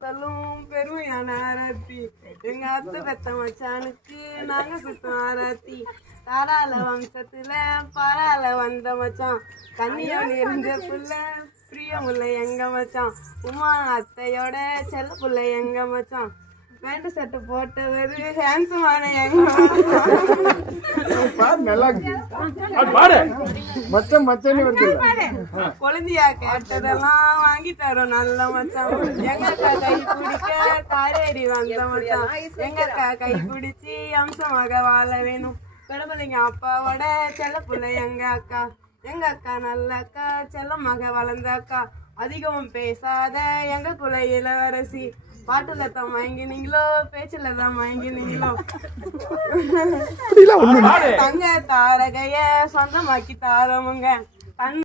சொல்லும் பெருமையான ஆராத்தி எங்க அத்தை பெத்த மச்சானுக்கு நாங்க சுத்தம் ஆராத்தி தாராள வம்சத்துல பாராள வந்த மச்சான் கண்ணியோடு இருந்த புள்ள பிரியமுள்ள எங்க மச்சான் உமா அத்தையோட செல்ல புள்ள எங்க மச்சான் பேண்ட் சட்டை போட்டவர் ஹேண்ட்ஸமான எங்க கொழுந்தியா கேட்டதெல்லாம் வாங்கி தரோம் நல்ல மச்சான் எங்க அக்கா கை பிடிக்க காரேறி வந்த மச்சான் எங்க அக்கா கை பிடிச்சி அம்சமாக வாழ வேணும் கடவுளைங்க அப்பாவோட செல்ல புள்ள எங்க அக்கா நல்ல அக்கா செல்லமாக வளர்ந்த அக்கா அதிகம் பேசாத எங்க குல இளவரசி பாட்டுல தான் மயங்கினீங்களோ பேச்சுல தான் மயங்கினீங்களோ தங்க தாரகைய சொந்தமாக்கி தாரமுங்க